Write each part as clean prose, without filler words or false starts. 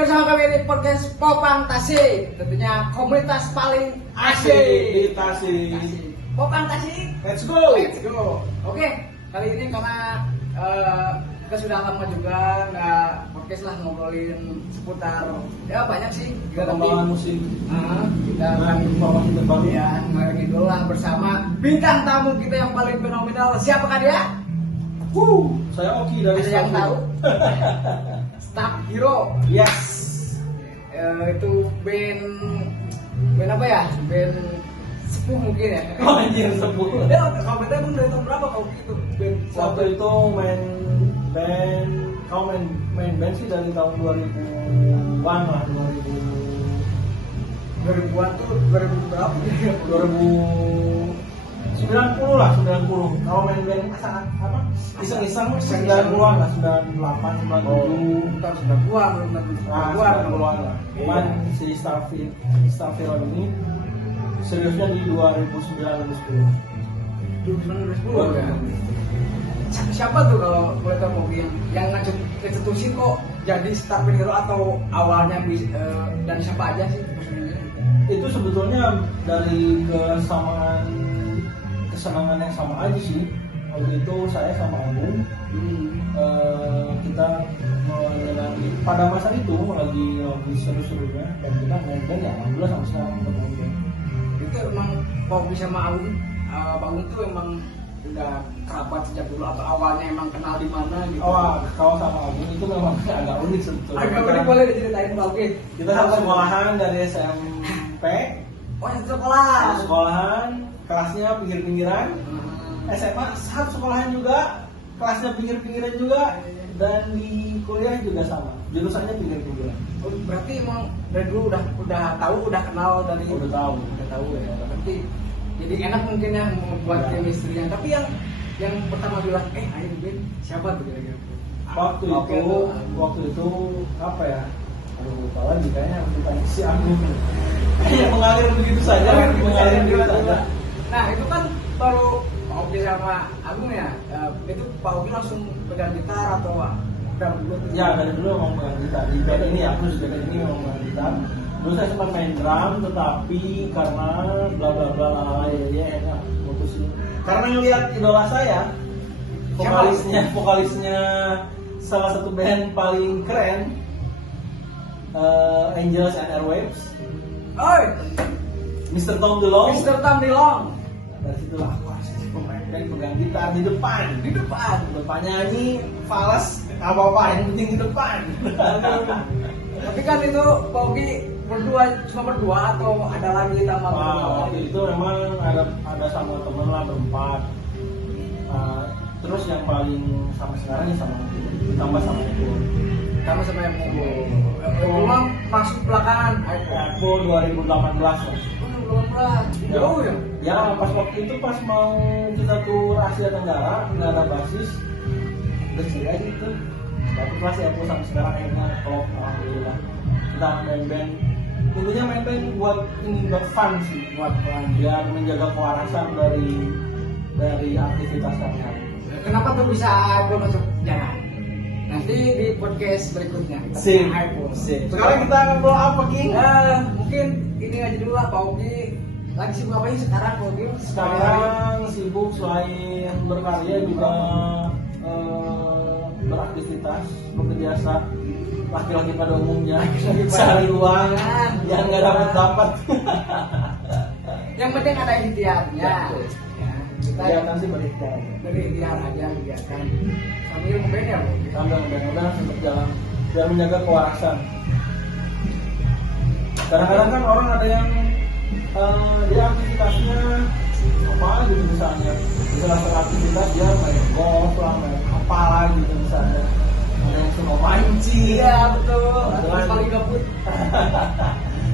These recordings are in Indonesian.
bersama kami di podcast Popang Tasik. Tentunya komunitas paling asik di Tasik. Popang Tasik. Let's go. Oke, kali ini karena kita sudah lama juga nggak podcast lah ngobrolin seputar ya banyak sih Perkembangan musik. Kita akan bawa kita baru ya ngobrol bersama bintang tamu kita yang paling fenomenal. Siapakah dia? Saya Oki dari Ada yang tahu? Staff Hero. Yes. Itu band apa ya? Band sepuh mungkin ya. Oh, anjir sepuh. Ya, kamu emang dari tahun berapa kau gitu? Band Waktu itu main band sih dari tahun 2000-an lah, 2000-an tuh 2000 berapa? 2090 lah, 90. Kalau main band apa? Iseng-iseng 90-an lah, 98, 97. Bukan 90-an, belum tentu 90-an lah. Cuman si Staffiro ini seriusnya di 2009-2010. 2010 ya. Siapa tuh kalau boleh tahu mobil yang ngecetusin kok jadi Staff Hero atau awalnya dan siapa aja sih maksudnya? Itu sebetulnya dari kesenangan yang sama aja sih. Waktu itu saya sama Agung kita menyenangi pada masa itu lagi seru-serunya dan kita main band ya alhamdulillah sampai sekarang kita main band. Itu emang Paugi sama Agung, Bang itu emang udah kerabat sejak dulu atau awalnya emang kenal di mana gitu? Kalau sama Agung itu memang agak unik sebetulnya. Agak unik, boleh diceritain Paugi. Kita satu sekolahan dari SMP. Oh, satu sekolah. Sekolahan, kelasnya pinggir-pinggiran. SMA satu sekolahan juga, kelasnya pinggir-pinggiran juga, dan di kuliah juga sama, jurusannya pinggir-pinggiran. Oh, berarti emang dari dulu udah tahu, udah kenal dari Udah tahu ya. Berarti jadi enak mungkin ya membuat chemistry-nya. Tapi yang pertama bilang ayo Ben, siapa tuh kira-kira? Waktu itu apa ya? Aduh, lupa lagi kayaknya ditanya si Agung. Kayak mengalir begitu saja. Nah, itu kan baru Pak Oki sama Agung ya. Itu Pak Oki langsung pegang gitar atau udah dulu? Ya, dari dulu memang pegang gitar. Di band ini aku juga dari ini memang pegang gitar. Dulu saya sempat main drum, tetapi karena bla bla bla ya enak putusin. Karena ngelihat idola saya, vokalisnya salah satu band paling keren, Angels and Airwaves. Oi, Mr. Tom DeLonge. Dari situlah aku harus jadi pemain band pegang gitar di depan nyanyi fals apa yang penting di depan. Tapi kan itu Pak Oki cuma berdua atau ada lagi tambah? Waktu itu memang ada sama temen lah berempat. Terus yang paling sama sekarang ini sama aku, ditambah sama aku. Kamu sama yang mau masuk belakangan. Aku 2018 lah. Jauh ya? Ya pas waktu itu pas mau kita tur Asia Tenggara nggak ada basis, kecil aja gitu. Tapi kelas ya aku sampai sekarang akhirnya klop, alhamdulillah. Kita main band. Tentunya main band buat fun sih, buat fun. Biar menjaga kewarasan dari aktivitas sehari-hari. Kenapa tuh bisa iPhone masuk jalan? Nanti di podcast berikutnya kita iPhone. Sekarang kita ngobrol apa, King? Mungkin ini aja dulu lah, Pak Oki. Lagi sibuk apa sih sekarang, Pak Oki? Sekarang sibuk selain berkarya juga beraktivitas, bekerja laki-laki pada umumnya, cari uang yang nggak dapat. Yang penting ada ikhtiarnya. Kegiatan sih berikhtiar aja kegiatan. Sambil ngeband ya, Bu? Sambil ngeband tetap jalan biar menjaga kewarasan. Kadang-kadang kan orang ada yang dia aktivitasnya apa gitu misalnya, aktivitas dia main golf lah, main apa lagi gitu misalnya. Ada yang suka mancing. Iya betul. Terus paling gabut.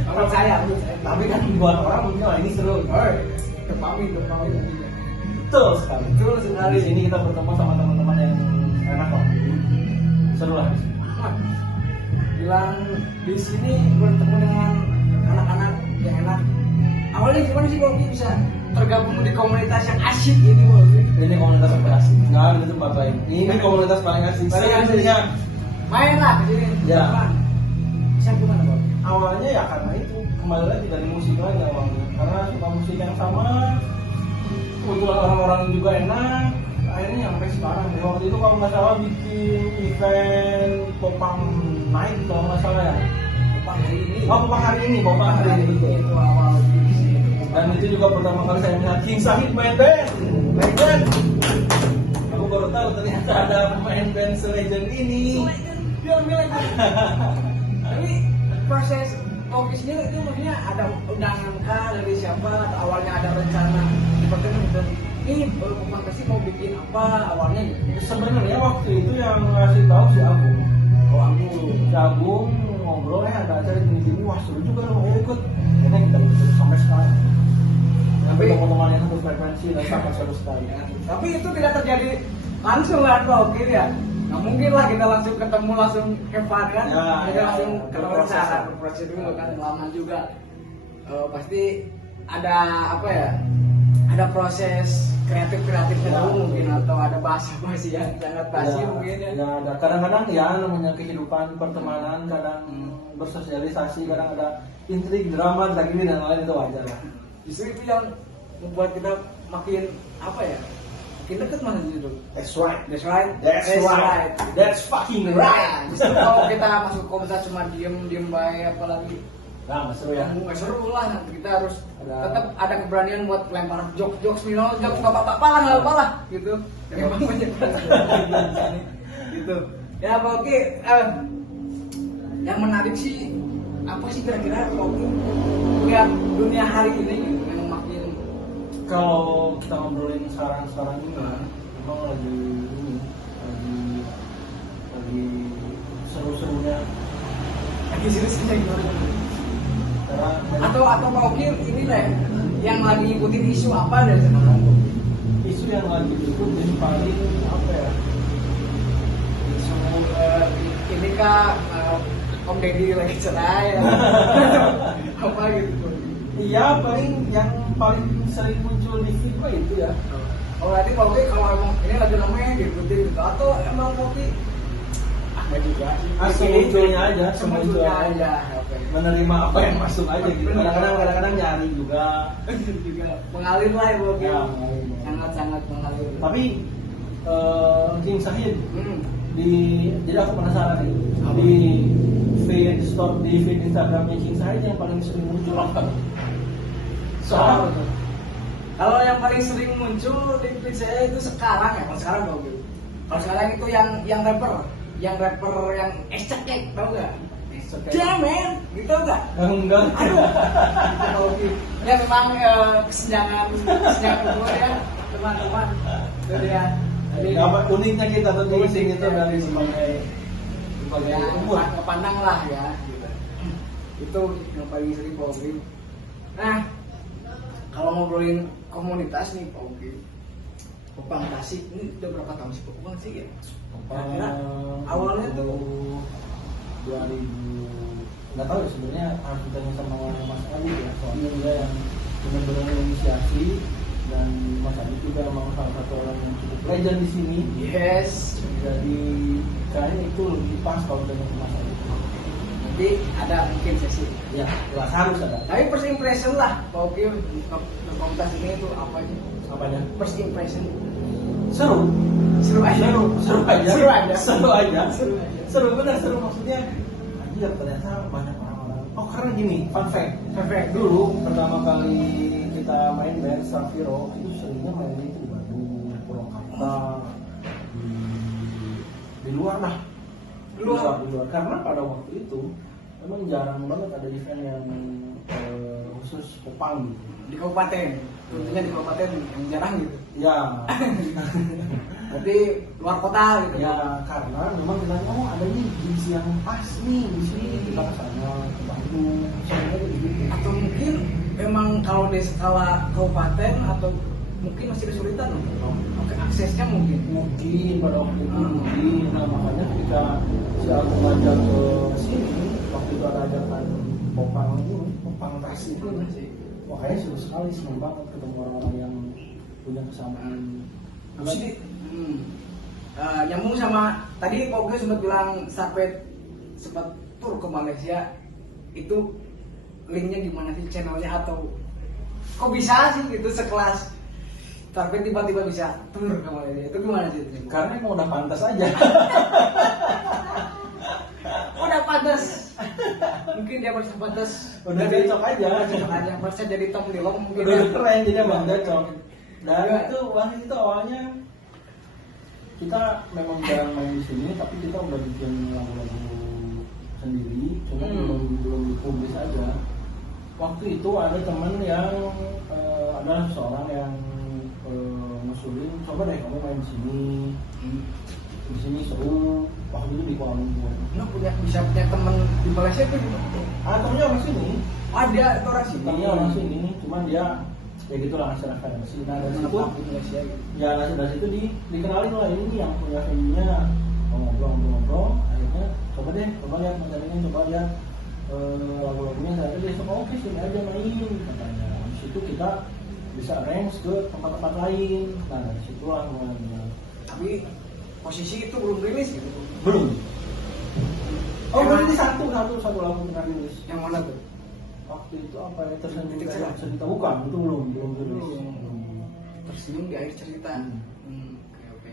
Menurut saya. Tapi kan buat orang mungkin ini seru. Dopamin. Betul sekali. Di sini kita bertemu sama teman-teman yang enak kok. Seru lah di sini. Bilang di sini bertemu dengan anak-anak yang enak. Awalnya gimana sih Bobi bisa tergabung di komunitas yang asyik ini, Bobi? Ini komunitas yang asik. Nggak ada di tempat lain. Ini komunitas paling asik. Paling asik. Main lah ke sini. Ya. bisa gimana Bang? Awalnya ya karena itu kembali lagi dari musik lagi awalnya, karena suka musik yang sama, kebetulan orang-orang juga enak, akhirnya sampai sekarang. Ya, waktu itu kalau nggak salah bikin event Popang Night kalau nggak salah ya. Popang hari ini. Oh, Popang hari ini, Popang hari ini betul. Itu awal di sini. Dan itu juga pertama kali saya melihat King Sahid main band. Legend. Aku baru tahu ternyata ada pemain band se-legend ini. Biar milih. Tapi proses fokusnya itu maksudnya ada undangan kah dari siapa atau awalnya ada rencana seperti itu? Ini Popang Tasik mau bikin apa awalnya? Sebenarnya waktu itu yang ngasih tahu si Agung. Oh aku. Si Agung ngobrol ada acara gini-gini, wah seru juga loh, ayo ikut. Akhirnya kita ikut sampai sekarang. Tapi potongannya satu frekuensi dan sampai seru sekali. Tapi itu tidak terjadi langsung kan Pak Oki ya? Nggak mungkin lah kita langsung ketemu langsung ke Pan kan? Ya, kita ya, langsung ya. ketemu cara berproses dulu kan lama juga. Pasti ada apa ya? Ada proses kreatif dulu mungkin atau ada bahasa yang sangat basi mungkin ya. Ya, ada kadang-kadang ya namanya kehidupan pertemanan, kadang bersosialisasi, kadang ada intrik, drama, gini dan lain itu wajar lah. Justru itu yang membuat kita makin apa ya? Makin dekat mana itu. That's right. That's right. That's right. That's fucking right. Justru kalau kita masuk komunitas cuma diem baik apalagi Nah, seru ya. nggak seru lah. Kita harus Ada- tetap ada keberanian buat lempar jokes mino jokes nggak apa-apa lah nggak apa lah gitu. Memang banyak gitu. Ya Pak Oki, yang menarik sih apa sih kira-kira Pak Oki lihat dunia hari ini gitu, yang makin Kalau kita ngobrolin sekarang ini, memang lagi seru-serunya. lagi seriusnya gimana? Karena Atau Pak Oki ini lah yang lagi ngikutin isu apa dari sekarang? isu yang lagi diikutin paling apa ya? Isu ini kak Om Deddy lagi cerai ya. Apa gitu? Iya, yang paling sering muncul di feed gue itu ya. Oh berarti Pak Oki kalau emang ini lagi namanya diikutin gitu atau emang Pak Oki nggak juga sih. Semunculnya aja, Semunculnya aja. Oke. menerima apa yang masuk aja gitu. Kadang-kadang nyari juga. Juga mengalir lah ya Pak Oki. Ya, mengalir. Sangat mengalir. Tapi King Sahid Hmm. jadi aku penasaran nih di feed Instagramnya King Sahid yang paling sering muncul apa? Soal apa? Kalau yang paling sering muncul di feed saya itu sekarang ya, kalau sekarang Pak Oki. Kalau sekarang itu yang rapper yang escek tau nggak? Cemen, gitu nggak? Enggak. Aduh, gitu, Oki. Ya memang kesenjangan umur ya teman-teman. Itu dia. Jadi Apa uniknya kita tentu sing itu dari sebagai ya, umur. pandang lah ya. Gitu. Itu yang paling sering Pak Oki. Nah, kalau ngobrolin komunitas nih Pak Oki, Popang Tasik ini udah berapa tahun sih Popang Tasik ya? Kira-kira awalnya tuh 2000 nggak tahu ya, sebenarnya harus ditanya sama Mas Adi ya, soalnya dia yang benar-benar inisiasi, dan Mas Adi juga memang salah satu orang yang cukup legend di sini. Yes. Jadi kayaknya itu lebih pas kalau dengan Mas Adi. Nanti ada mungkin sesi. Ya, jelas harus ada. Tapi first impression lah Pak Oki komunitas ini itu apa aja? Apanya? First impression. Seru. Seru aja. Seru aja. Seru aja. Seru aja. Seru aja. Seru benar, seru maksudnya. Anjir, ternyata banyak orang-orang. Oh, karena gini, fun fact. Perfect. Dulu pertama kali kita main band Safiro itu seringnya mainnya itu di Bandung, Purwakarta, di luar lah. Di luar. Karena pada waktu itu memang jarang banget ada event yang khusus Popang gitu. Di kabupaten, tentunya di kabupaten yang jarang gitu. Ya, Tapi luar kota gitu. ya karena memang kita ngomong ada nih gigs yang pas nih di sini, kita ke sana ke Bandung, semuanya gitu. Atau mungkin memang kalau di skala kabupaten atau mungkin masih kesulitan loh. Oke, aksesnya mungkin. Mungkin pada waktu itu mungkin, nah makanya ketika si aku ngajak ke sini, waktu itu ada ajakan Popang Tasik itu, makanya seru sekali, senang banget ketemu orang-orang yang punya kesamaan. Jadi, nyambung sama tadi Pak Oki sempat bilang sempat tur ke Malaysia. itu linknya gimana sih channelnya, atau kok bisa sih gitu sekelas tapi tiba-tiba bisa tur kemana dia, itu gimana sih? Karena emang udah pantas aja. Udah pantas, mungkin dia harus pantas, Udah cocok aja. harusnya jadi Tom Lilong mungkin. Udah Ya. keren jadi emang cocok. Dan Iya. itu waktu itu awalnya kita memang jarang main di sini, tapi kita udah bikin lagu-lagu sendiri, cuma belum dipublis aja. Waktu itu ada temen yang ada seorang yang ngusulin, coba deh kamu main di sini. Di sini seru. Waktu itu di Kuala Lumpur. Nah, bisa punya temen di Malaysia itu gitu. Temennya orang sini. Ada itu orang sini. Temennya orang sini, cuman dia ya gitulah ngasih referensi. Nah dari situ di Malaysia gitu. ya dari situ dikenalin lah ini yang punya venue-nya, ngobrol-ngobrol. Akhirnya coba lihat materinya, coba lihat lagu-lagunya. Saya besok oke sini aja main katanya. Di situ kita bisa range ke tempat-tempat lain. Nah dari situlah mulai. Tapi posisi itu belum rilis gitu. Belum. Oh berarti satu lagu pernah rilis. Yang mana tuh? Waktu itu apa ya, tersenyum Titik di cerah. akhir cerita, bukan, itu belum rilis. Tersenyum di akhir cerita. Oke.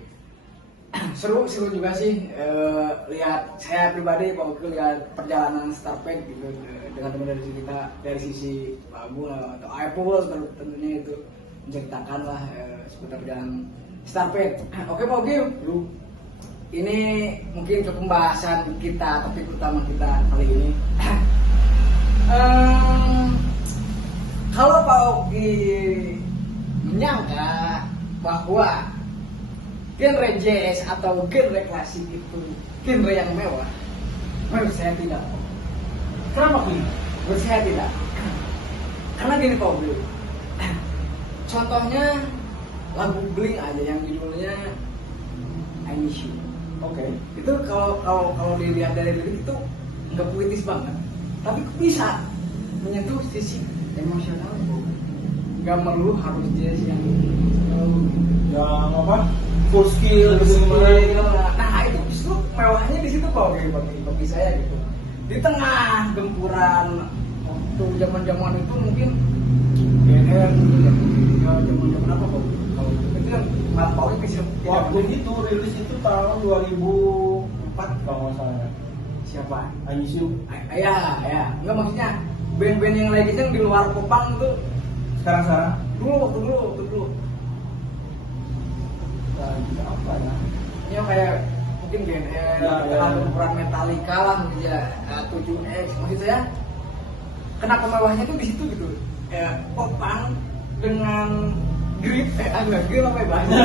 Seru juga sih lihat, saya pribadi waktu lihat perjalanan Starpack gitu dengan teman dari sisi lagu atau Apple tentunya itu menceritakan lah seputar perjalanan Starpack. Oke Pak Ogi, ini mungkin ke pembahasan kita, topik utama kita kali ini. Kalau Pak Ogi menyangka bahwa genre jazz atau genre klasik itu genre yang mewah, menurut saya tidak. Kenapa sih? Menurut saya tidak. Karena gini Pak Ogi, contohnya lagu Blink aja yang judulnya I Miss You. Oke. Itu kalau dilihat dari lirik itu nggak puitis banget, tapi bisa menyentuh sisi emosional. Nggak melulu harus jazz yang Yang apa? Full skill gitu gimana? nah itu justru mewahnya di situ kok bagi saya gitu. Di tengah gempuran waktu zaman itu mungkin GR zaman apa kok? Kalau itu kan lampaunya ke Waktu itu rilis itu tahun 2004 kalau nggak salah. siapa? I Miss You. Ya, nggak maksudnya band-band yang lagi yang di luar Popang itu Sekarang dulu. nah, kita apa ya? Ya kayak mungkin GNR, Ya. ukuran Metallica lah mungkin ya, 7X maksud saya. Kenapa mewahnya tuh di situ gitu? Kayak Popang dengan grip, agak grip apa ya banyak.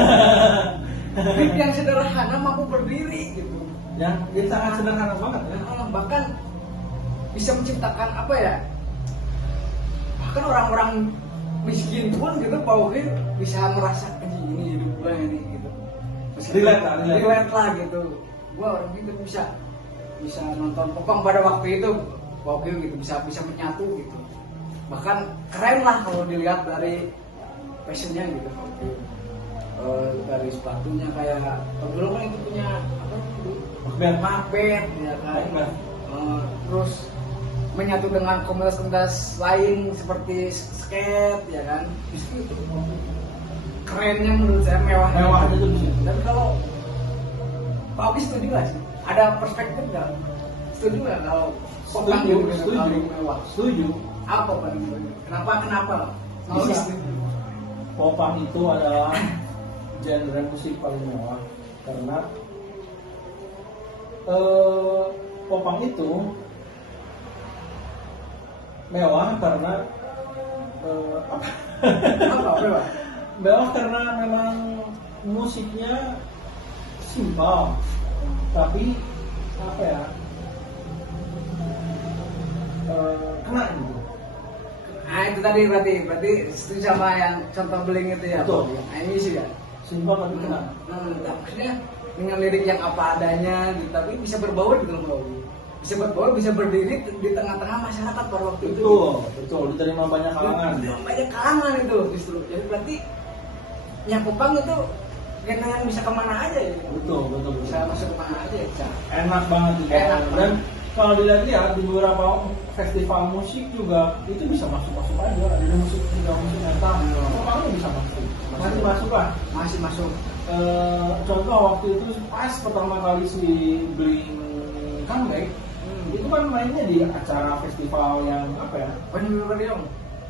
Grip yang sederhana mampu berdiri gitu. Yang dia sangat sederhana banget ya. Bahkan bisa menciptakan apa ya? Bahkan orang-orang miskin pun gitu Pauke bisa merasa ini hidup gue ini gitu. Relate lah gitu. Gua orang gitu bisa nonton Popang pada waktu itu Pauke gitu bisa menyatu gitu. Bahkan keren lah kalau dilihat dari fashionnya gitu. Dari sepatunya kayak dulu kan itu punya apa itu Macbeth ya kan. Terus menyatu dengan komunitas lain seperti skate ya kan. Itu kerennya menurut saya mewahnya itu di situ. Tapi kalau Pak Oki setuju nggak sih? Ada perspektif nggak? Setuju nggak kalau Popang itu paling mewah? Setuju. Apa paling setuju? Kenapa? Mau Bisa. setuju? Popang itu adalah genre musik paling mewah karena Popang itu mewah karena apa? Apa mewah? Mewah karena memang musiknya simpel tapi apa ya, kena gitu. Nah itu tadi berarti setuju sama yang contoh Blink itu ya? Betul. Nah ini sih ya. Simpel tapi kena. Maksudnya dengan lirik yang apa adanya gitu, tapi bisa berbaur gitu loh. Bisa berbaur, bisa berdiri di tengah-tengah masyarakat pada waktu itu. Betul, diterima banyak kalangan. Banyak kalangan itu justru. Jadi berarti yang Popang itu genre yang bisa kemana aja ya. Betul. Bisa masuk kemana aja ya. Bisa. Enak banget juga. Enak Dan kalau dilihat di beberapa festival musik juga itu bisa masuk aja, ada musik juga musik metal, Popangnya bisa masih masuk lah. Masih masuk. Contoh waktu itu pas pertama kali si Blink comeback, itu kan mainnya di acara festival yang apa ya? Bandung.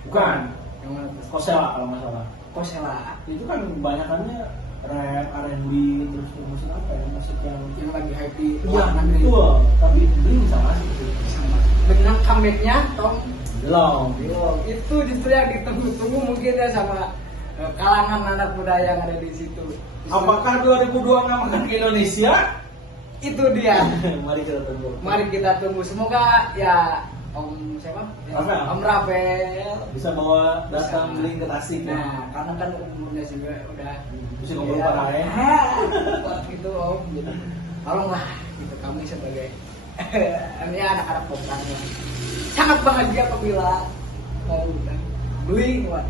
Bukan, Yang mana tuh? Coachella kalau nggak salah. Coachella. Itu kan banyakannya rap, R&B, terus musik apa ya? Musik yang Yang lagi hype di iya luar negeri. betul. Tapi Blink bisa masuk sih. Sama. Dengan comebacknya, Tom. Belum. Itu justru yang ditunggu-tunggu mungkin ya sama kalangan anak muda yang ada di situ. Justru Apakah 2026 akan ke Indonesia? itu dia? Mari kita tunggu. Mari kita tunggu. Semoga ya Om siapa? Rafael. Om Rafael. Bisa bawa datang Blink ke Tasik ya. Nah, karena kan umurnya juga udah Bisa ngobrol pada ya. Gitu Om. Gitu. Tolonglah gitu kami sebagai ini anak-anak popang sangat bahagia apabila mau beli buat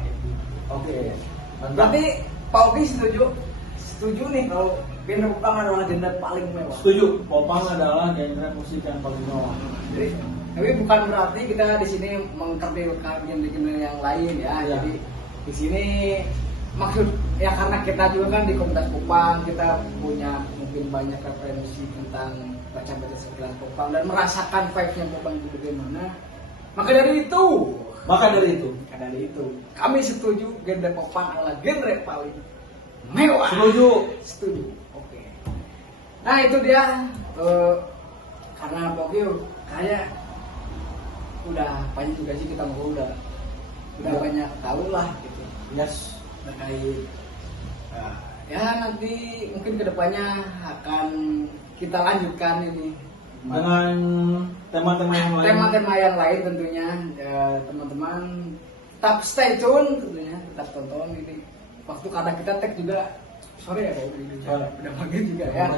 Oke. Mantap. berarti Pak Oki setuju nih kalau genre popang adalah genre paling mewah. Setuju. Popang adalah genre musik yang paling mewah. Jadi, tapi bukan berarti kita di sini mengkerdilkan genre-genre yang lain ya. Iya. Jadi di sini maksud ya karena kita juga kan di komunitas popang kita punya mungkin banyak referensi tentang baca-baca sekilas popang dan merasakan vibe-nya popang itu bagaimana. Maka dari itu kami setuju genre popang adalah genre paling mewah. Setuju. Oke. Nah itu dia karena Pokyo kayak udah banyak juga sih kita ngobrol udah banyak tahu lah gitu. Yes. Terkait ya nanti mungkin kedepannya akan kita lanjutkan ini Dengan tema-tema yang lain. tema-tema yang lain tentunya ya, teman-teman tetap stay tune tentunya tetap tonton ini waktu karena kita tag juga sore ya Pak Oki udah maghrib juga ya.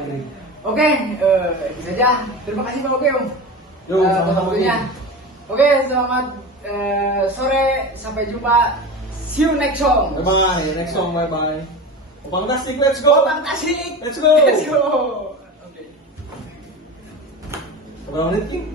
Oke itu saja terima kasih Pak Oki Om waktunya. Oke selamat sore sampai jumpa. See you next song. Bye bye. Next song. Bye bye. Popang Tasik. Let's go. Popang Tasik. Let's go. Let's go. Oke. Berapa menit nih?